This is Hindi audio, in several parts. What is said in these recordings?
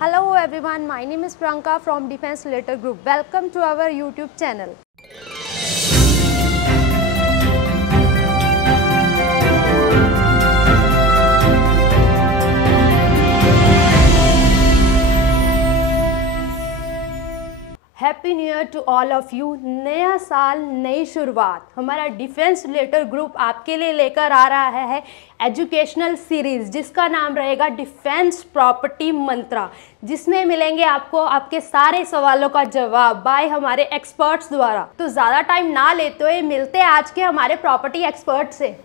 Hello everyone, my name is Priyanka from Defense Related Group. Welcome to our YouTube channel. Happy new year to all of you. नया साल नई शुरुआत। हमारा डिफेंस रिलेटेड ग्रुप आपके लिए लेकर आ रहा है एजुकेशनल सीरीज़ जिसका नाम रहेगा डिफेंस प्रॉपर्टी मंत्रा, जिसमें मिलेंगे आपको आपके सारे सवालों का जवाब बाय हमारे एक्सपर्ट्स द्वारा। तो ज़्यादा टाइम ना लेते हुए मिलते हैं आज के हमारे प्रॉपर्टी एक्सपर्ट से।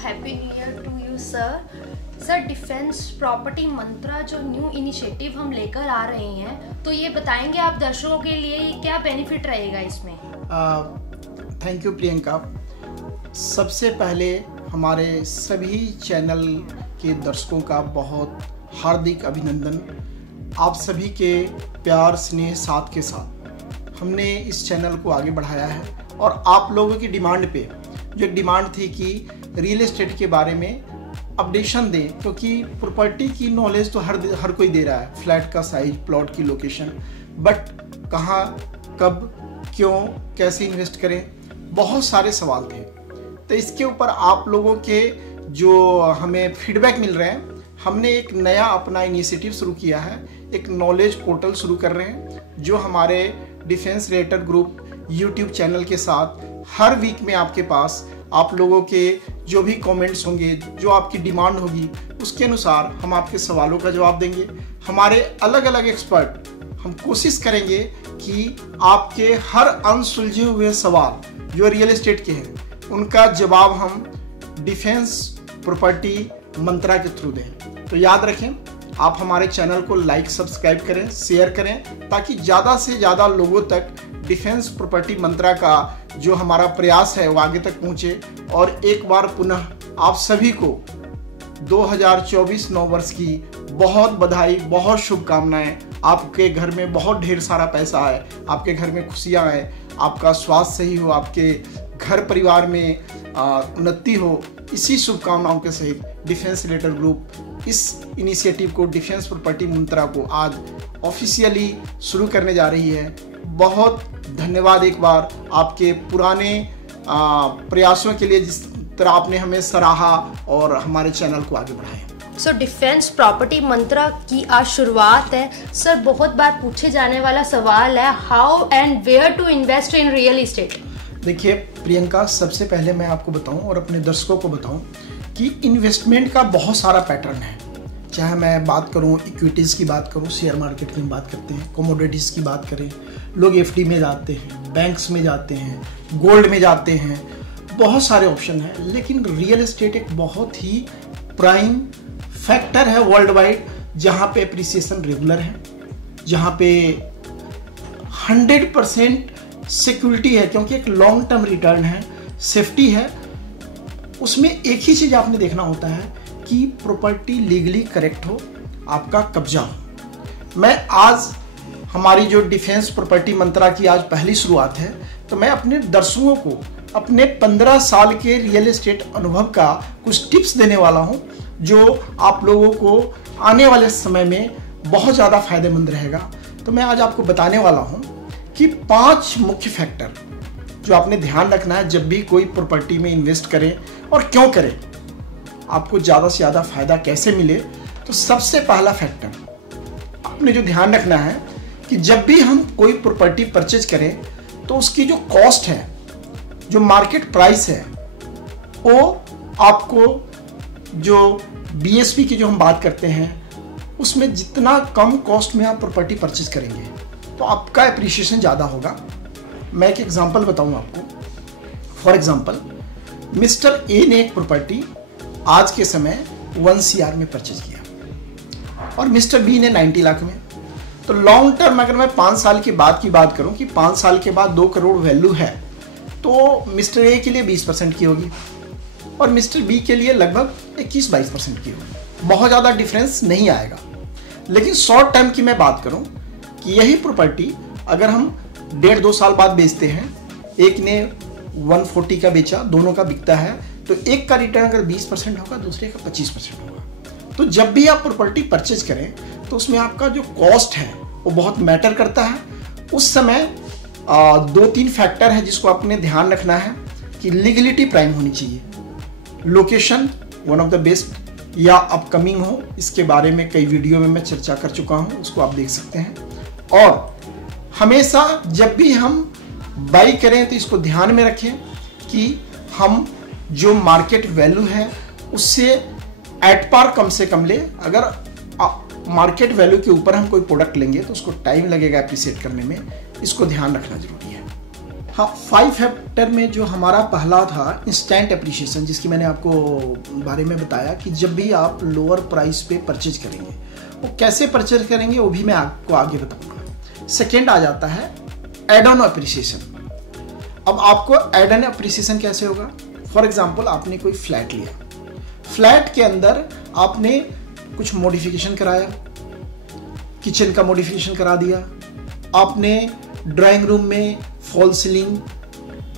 Happy new year to you sir. Defence property Mantra जो न्यू इनिशिएटिव हम लेकर आ रहे हैं, तो ये बताएंगे आप दर्शकों के लिए क्या बेनिफिट रहेगा इसमें? Thank you Priyanka. सबसे पहले हमारे सभी चैनल के दर्शकों का बहुत हार्दिक अभिनंदन। आप सभी के प्यार स्नेह साथ के साथ हमने इस चैनल को आगे बढ़ाया है और आप लोगों की डिमांड पे, जो डिमांड थी कि रियल एस्टेट के बारे में अपडेशन दें, क्योंकि प्रॉपर्टी की नॉलेज तो हर कोई दे रहा है, फ्लैट का साइज, प्लॉट की लोकेशन, बट कहाँ, कब, क्यों, कैसे इन्वेस्ट करें, बहुत सारे सवाल थे। तो इसके ऊपर आप लोगों के जो हमें फीडबैक मिल रहे हैं, हमने एक नया अपना इनिशिएटिव शुरू किया है। एक नॉलेज पोर्टल शुरू कर रहे हैं जो हमारे defence related group YouTube channel के साथ हर वीक में आपके पास आप लोगों के जो भी कमेंट्स होंगे, जो आपकी डिमांड होगी, उसके अनुसार हम आपके सवालों का जवाब देंगे। हमारे अलग अलग एक्सपर्ट हम कोशिश करेंगे कि आपके हर अनसुलझे हुए सवाल जो रियल एस्टेट के हैं, उनका जवाब हम डिफेंस प्रॉपर्टी मंत्रा के थ्रू दें। तो याद रखें, आप हमारे चैनल को लाइक, सब्सक्राइब करें, शेयर करें, ताकि ज़्यादा से ज़्यादा लोगों तक डिफेंस प्रॉपर्टी मंत्रा का जो हमारा प्रयास है वो आगे तक पहुंचे। और एक बार पुनः आप सभी को 2024 नव वर्ष की बहुत बधाई, बहुत शुभकामनाएं। आपके घर में बहुत ढेर सारा पैसा आए, आपके घर में खुशियां आए, आपका स्वास्थ्य सही हो, आपके घर परिवार में उन्नति हो, इसी शुभकामनाओं के सहित डिफेंस रिलेटेड ग्रुप इस इनिशिएटिव को, डिफेंस प्रॉपर्टी मंत्रा को आज ऑफिशियली शुरू करने जा रही है। बहुत धन्यवाद एक बार आपके पुराने प्रयासों के लिए, जिस तरह आपने हमें सराहा और हमारे चैनल को आगे बढ़ाया। सर, डिफेंस प्रॉपर्टी मंत्रा की आज शुरुआत है। सर, बहुत बार पूछे जाने वाला सवाल है, how and where to invest in real estate? देखिए प्रियंका, सबसे पहले मैं आपको बताऊं और अपने दर्शकों को बताऊं कि इन्वेस्टमेंट का बहुत सारा पैटर्न है। चाहे मैं बात करूं इक्विटीज़ की बात करूं, शेयर मार्केट की बात करते हैं, कमोडिटीज़ की बात करें, लोग एफडी में जाते हैं, बैंक्स में जाते हैं, गोल्ड में जाते हैं, बहुत सारे ऑप्शन हैं। लेकिन रियल एस्टेट एक बहुत ही प्राइम फैक्टर है वर्ल्ड वाइड, जहाँ पे एप्रिसिएशन रेगुलर है, जहाँ पे 100% सिक्योरिटी है, क्योंकि एक लॉन्ग टर्म रिटर्न है, सेफ्टी है। उसमें एक ही चीज़ आपने देखना होता है कि प्रॉपर्टी लीगली करेक्ट हो, आपका कब्जा हो। मैं आज हमारी जो डिफेंस प्रॉपर्टी मंत्रा की आज पहली शुरुआत है, तो मैं अपने दर्शकों को अपने 15 साल के रियल एस्टेट अनुभव का कुछ टिप्स देने वाला हूं, जो आप लोगों को आने वाले समय में बहुत ज़्यादा फायदेमंद रहेगा। तो मैं आज आपको बताने वाला हूं कि 5 मुख्य फैक्टर जो आपने ध्यान रखना है जब भी कोई प्रॉपर्टी में इन्वेस्ट करें, और क्यों करें, आपको ज़्यादा से ज़्यादा फायदा कैसे मिले। तो सबसे पहला फैक्टर आपने जो ध्यान रखना है कि जब भी हम कोई प्रॉपर्टी परचेज करें, तो उसकी जो कॉस्ट है, जो मार्केट प्राइस है, वो आपको जो बीएसपी की जो हम बात करते हैं, उसमें जितना कम कॉस्ट में आप प्रॉपर्टी परचेज करेंगे तो आपका एप्रिसिएशन ज़्यादा होगा। मैं एक एग्जांपल बताऊं आपको। फॉर एग्जांपल, मिस्टर ए ने एक प्रॉपर्टी आज के समय 1 CR में परचेज किया और मिस्टर बी ने 90 लाख में। तो लॉन्ग टर्म अगर मैं 5 साल के बाद की बात करूं कि 5 साल के बाद 2 करोड़ वैल्यू है, तो मिस्टर ए के लिए 20% की होगी और मिस्टर बी के लिए लगभग 21-22% की होगी। बहुत ज़्यादा डिफरेंस नहीं आएगा। लेकिन शॉर्ट टर्म की मैं बात करूं कि यही प्रॉपर्टी अगर हम 1.5-2 साल बाद बेचते हैं, एक ने 140 का बेचा, दोनों का बिकता है, तो एक का रिटर्न अगर 20% होगा, दूसरे का 25% होगा। तो जब भी आप प्रॉपर्टी परचेज करें तो उसमें आपका जो कॉस्ट है वो बहुत मैटर करता है। उस समय 2-3 फैक्टर है जिसको आपने ध्यान रखना है कि लीगलिटी प्राइम होनी चाहिए, location one of the best या अपकमिंग हो, इसके बारे में कई वीडियो में मैं चर्चा कर चुका हूं, उसको आप देख सकते हैं। और हमेशा जब भी हम बाई करें तो इसको ध्यान में रखें कि हम जो मार्केट वैल्यू है उससे एट पार कम से कम ले। अगर मार्केट वैल्यू के ऊपर हम कोई प्रोडक्ट लेंगे तो उसको टाइम लगेगा एप्रिशिएट करने में, इसको ध्यान रखना जरूरी है। हाँ, 5 फैक्टर में जो हमारा पहला था इंस्टेंट एप्रिशिएशन, जिसकी मैंने आपको बारे में बताया कि जब भी आप लोअर प्राइस पे परचेज करेंगे, वो कैसे परचेज करेंगे वो भी मैं आपको आगे बताऊंगा। सेकेंड आ जाता है एड ऑन एप्रिशिएशन। अब आपको एड ऑन एप्रिशिएशन कैसे होगा? फॉर एग्जाम्पल आपने कोई फ्लैट लिया, फ्लैट के अंदर आपने कुछ मॉडिफिकेशन कराया, किचन का मॉडिफिकेशन करा दिया, आपने ड्राइंग रूम में फॉल सीलिंग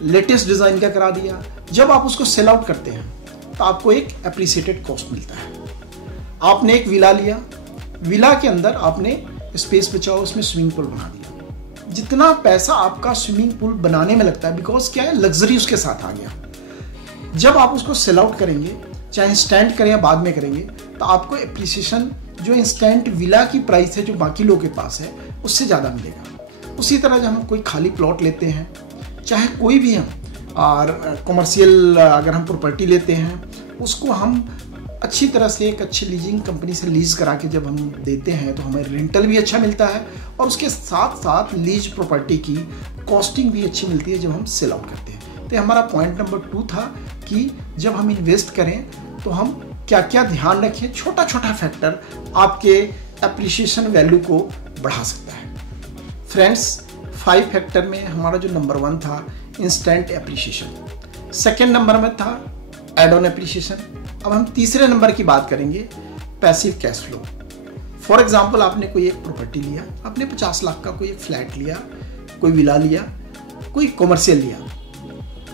लेटेस्ट डिजाइन का करा दिया। जब आप उसको सेल आउट करते हैं तो आपको एक एप्रिसिएटेड कॉस्ट मिलता है। आपने एक विला लिया, विला के अंदर आपने स्पेस बचाओ, उसमें स्विमिंग पूल बना दिया। जितना पैसा आपका स्विमिंग पूल बनाने में लगता है, बिकॉज क्या है, लग्जरी उसके साथ आ गया। जब आप उसको सेल आउट करेंगे, चाहे इंस्टेंट करें या बाद में करेंगे, तो आपको एप्रिसिएशन जो इंस्टेंट विला की प्राइस है जो बाकी लोगों के पास है उससे ज़्यादा मिलेगा। उसी तरह जब हम कोई खाली प्लॉट लेते हैं, चाहे कोई भी हम और कमर्शियल अगर हम प्रॉपर्टी लेते हैं, उसको हम अच्छी तरह से एक अच्छी लीजिंग कंपनी से लीज करा के जब हम देते हैं तो हमें रेंटल भी अच्छा मिलता है और उसके साथ साथ लीज प्रॉपर्टी की कॉस्टिंग भी अच्छी मिलती है जब हम सेल आउट करते हैं। तो हमारा पॉइंट नंबर 2 था कि जब हम इन्वेस्ट करें तो हम क्या क्या ध्यान रखें। छोटा छोटा फैक्टर आपके एप्रिसिएशन वैल्यू को बढ़ा सकता है। फ्रेंड्स, 5 फैक्टर में हमारा जो नंबर 1 था इंस्टेंट एप्रिसिएशन, सेकेंड नंबर में था एड ऑन एप्रिसिएशन। अब हम तीसरे नंबर की बात करेंगे, passive cash flow. For example आपने कोई एक प्रॉपर्टी लिया, आपने 50 लाख का कोई एक फ्लैट लिया, कोई विला लिया, कोई कॉमर्शियल लिया,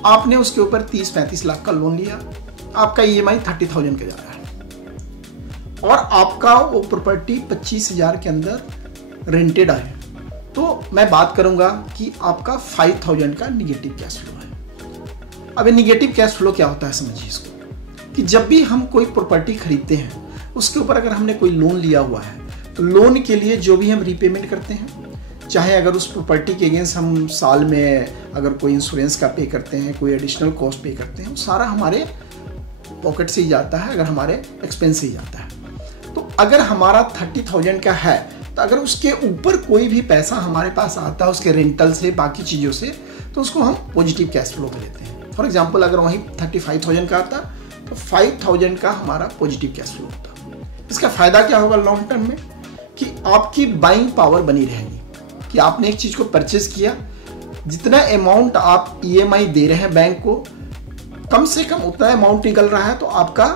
आपने उसके ऊपर 30-35 लाख का लोन लिया, आपका EMI 30,000 का जा रहा है और आपका वो प्रॉपर्टी 25,000 के अंदर रेंटेड है। तो मैं बात करूंगा कि आपका 5,000 का निगेटिव कैश फ्लो है। अब ये निगेटिव कैश फ्लो क्या होता है समझिए इसको, कि जब भी हम कोई प्रॉपर्टी खरीदते हैं उसके ऊपर अगर हमने कोई लोन लिया हुआ है तो लोन के लिए जो भी हम रीपेमेंट करते हैं, चाहे अगर उस प्रॉपर्टी के अगेंस्ट हम साल में अगर कोई इंश्योरेंस का पे करते हैं, कोई एडिशनल कॉस्ट पे करते हैं, वो सारा हमारे पॉकेट से ही जाता है, अगर हमारे एक्सपेंस से ही जाता है। तो अगर हमारा 30,000 का है तो अगर उसके ऊपर कोई भी पैसा हमारे पास आता है उसके रेंटल से, बाकी चीज़ों से, तो उसको हम पॉजिटिव कैश फ्लो में लेते हैं। फॉर एग्जाम्पल अगर वहीं 35,000 का आता तो 5,000 का हमारा पॉजिटिव कैश फ्लो होता। इसका फायदा क्या होगा लॉन्ग टर्म में, कि आपकी बाइंग पावर बनी रहेगी, कि आपने एक चीज़ को परचेज किया, जितना अमाउंट आप EMI दे रहे हैं बैंक को, कम से कम उतना अमाउंट निकल रहा है, तो आपका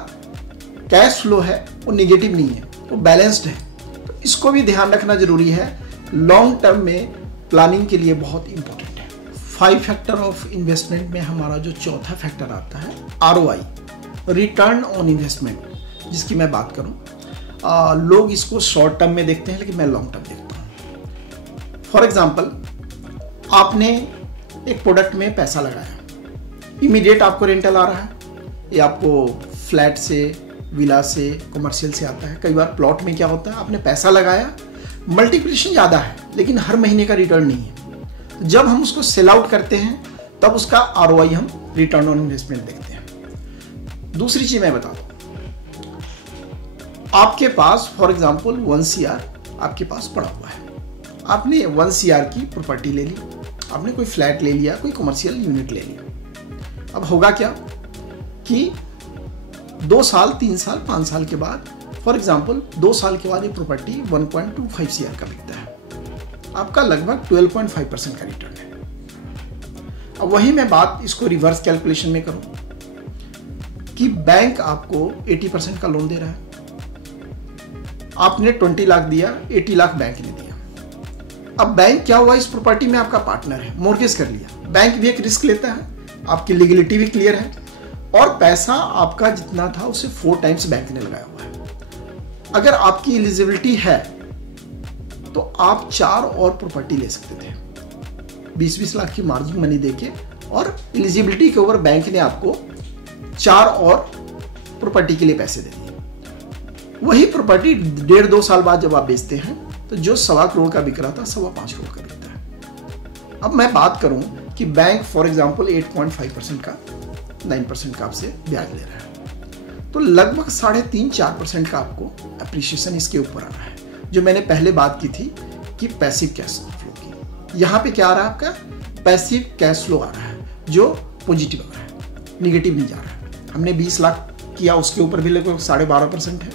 कैश फ्लो है वो निगेटिव नहीं है, वो बैलेंस्ड है। तो इसको भी ध्यान रखना जरूरी है, लॉन्ग टर्म में प्लानिंग के लिए बहुत इंपॉर्टेंट है। 5 फैक्टर ऑफ इन्वेस्टमेंट में हमारा जो चौथा फैक्टर आता है ROI, रिटर्न ऑन इन्वेस्टमेंट, जिसकी मैं बात करूं, लोग इसको शॉर्ट टर्म में देखते हैं लेकिन मैं लॉन्ग टर्म देखता हूं। फॉर एग्जाम्पल आपने एक प्रोडक्ट में पैसा लगाया, इमीडिएट आपको रेंटल आ रहा है, ये आपको फ्लैट से, विला से, कमर्शियल से आता है। कई बार प्लॉट में क्या होता है, आपने पैसा लगाया, मल्टीप्लिकेशन ज़्यादा है लेकिन हर महीने का रिटर्न नहीं है। तो जब हम उसको सेल आउट करते हैं तब उसका ROI हम रिटर्न ऑन इन्वेस्टमेंट देखते हैं। दूसरी चीज मैं बता दूं, आपके पास फॉर एग्जाम्पल 1 CR आपके पास पड़ा हुआ है, आपने 1 CR की प्रॉपर्टी ले ली, आपने कोई फ्लैट ले लिया, कोई कमर्शियल यूनिट ले लिया। अब होगा क्या कि 2 साल, 3 साल, 5 साल के बाद, फॉर एग्जाम्पल 2 साल के बाद ये प्रॉपर्टी 1.25 CR का बिकता है, आपका लगभग 12.5% का रिटर्न है। अब वही मैं बात इसको रिवर्स कैलकुलेशन में करूं कि बैंक आपको 80% का लोन दे रहा है, आपने 20 लाख दिया, 80 लाख बैंक ने दिया। अब बैंक क्या हुआ, इस प्रॉपर्टी में आपका पार्टनर है, मॉर्गेज कर लिया। बैंक भी एक रिस्क लेता है, आपकी लीगलिटी भी क्लियर है, और पैसा आपका जितना था उसे 4 टाइम्स बैंक ने लगाया हुआ है। अगर आपकी एलिजिबिलिटी है तो आप 4 और प्रॉपर्टी ले सकते थे 20-20 लाख की मार्जिन मनी देके, और एलिजिबिलिटी के ऊपर बैंक ने आपको 4 और प्रॉपर्टी के लिए पैसे दे दिए। वही प्रॉपर्टी 1.5-2 साल बाद जब आप बेचते हैं तो जो 1.25 करोड़ का बिक रहा था 5.25 करोड़ का बिकता है। अब मैं बात करूं कि बैंक फॉर एग्जांपल 8.5% का 9% का आपसे ब्याज ले रहा है, तो लगभग 3.5-4% का आपको अप्रिशिएशन इसके ऊपर आ रहा है। जो मैंने पहले बात की थी कि पैसिव कैश फ्लो की, यहाँ पे क्या आ रहा है, आपका पैसिव कैश फ्लो आ रहा है जो पॉजिटिव आ रहा है, निगेटिव नहीं जा रहा है। हमने 20 लाख किया, उसके ऊपर भी लगभग 12.5% है,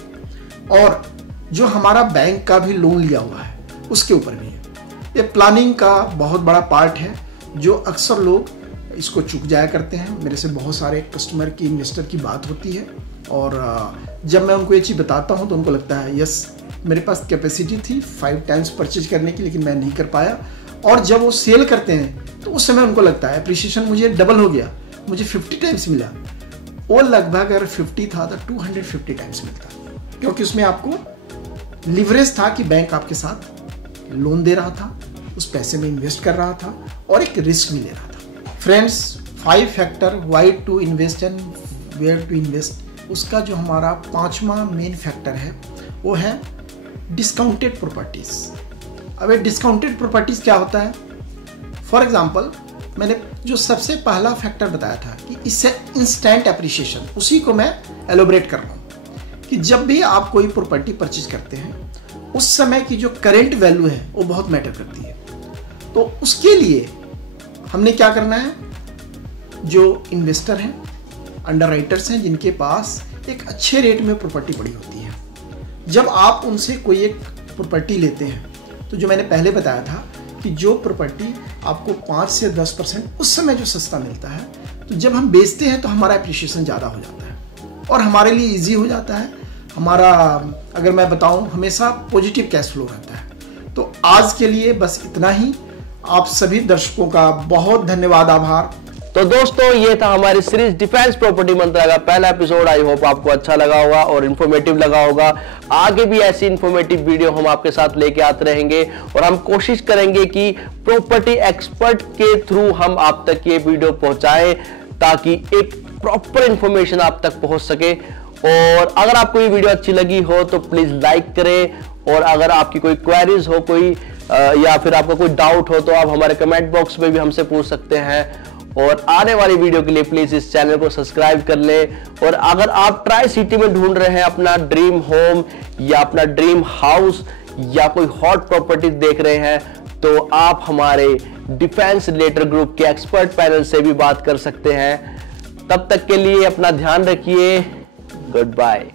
और जो हमारा बैंक का भी लोन लिया हुआ है उसके ऊपर भी है। ये प्लानिंग का बहुत बड़ा पार्ट है जो अक्सर लोग इसको चूक जाया करते हैं। मेरे से बहुत सारे कस्टमर की, इन्वेस्टर की बात होती है, और जब मैं उनको ये चीज़ बताता हूँ तो उनको लगता है यस मेरे पास कैपेसिटी थी 5 टाइम्स परचेज करने की, लेकिन मैं नहीं कर पाया। और जब वो सेल करते हैं तो उस समय उनको लगता है अप्रिशिएशन मुझे डबल हो गया, मुझे 50 टाइम्स मिला। वो लगभग अगर 50 था तो 250 टाइम्स मिलता, क्योंकि उसमें आपको लिवरेज था कि बैंक आपके साथ लोन दे रहा था, उस पैसे में इन्वेस्ट कर रहा था और एक रिस्क भी ले रहा था। Friends, 5 factor why to invest and where to invest, उसका जो हमारा 5वां मेन फैक्टर है वो है डिस्काउंटेड प्रॉपर्टीज। अब ये डिस्काउंटेड प्रॉपर्टीज क्या होता है? फॉर एग्जांपल, मैंने जो सबसे पहला फैक्टर बताया था कि इससे इंस्टेंट एप्रिशिएशन, उसी को मैं एलोबरेट कर रहा हूँ कि जब भी आप कोई प्रॉपर्टी परचेज करते हैं उस समय की जो करेंट वैल्यू है वो बहुत मैटर करती है। तो उसके लिए हमने क्या करना है, जो इन्वेस्टर हैं, अंडरराइटर्स हैं, जिनके पास एक अच्छे रेट में प्रॉपर्टी पड़ी होती है, जब आप उनसे कोई एक प्रॉपर्टी लेते हैं तो जो मैंने पहले बताया था कि जो प्रॉपर्टी आपको 5 से 10% उस समय जो सस्ता मिलता है, तो जब हम बेचते हैं तो हमारा एप्रिशिएशन ज़्यादा हो जाता है और हमारे लिए इजी हो जाता है। हमारा, अगर मैं बताऊं, हमेशा पॉजिटिव कैश फ्लो रहता है। तो आज के लिए बस इतना ही। आप सभी दर्शकों का बहुत धन्यवाद, आभार। तो दोस्तों, ये था हमारी सीरीज डिफेंस प्रॉपर्टी मंत्रा का पहला एपिसोड। आई होप आपको अच्छा लगा होगा और इन्फॉर्मेटिव लगा होगा। आगे भी ऐसी इन्फॉर्मेटिव वीडियो हम आपके साथ लेके आते रहेंगे और हम कोशिश करेंगे कि प्रॉपर्टी एक्सपर्ट के थ्रू हम आप तक ये वीडियो पहुंचाएं ताकि एक प्रॉपर इंफॉर्मेशन आप तक पहुंच सके। और अगर आपको ये वीडियो अच्छी लगी हो तो प्लीज लाइक करें, और अगर आपकी कोई क्वेरीज हो कोई या फिर आपका कोई डाउट हो तो आप हमारे कमेंट बॉक्स में भी हमसे पूछ सकते हैं। और आने वाली वीडियो के लिए प्लीज इस चैनल को सब्सक्राइब कर लें। और अगर आप ट्राई सिटी में ढूंढ रहे हैं अपना ड्रीम होम या अपना ड्रीम हाउस या कोई हॉट प्रॉपर्टी देख रहे हैं, तो आप हमारे डिफेंस रिलेटेड ग्रुप के एक्सपर्ट पैनल से भी बात कर सकते हैं। तब तक के लिए अपना ध्यान रखिए। Good bye.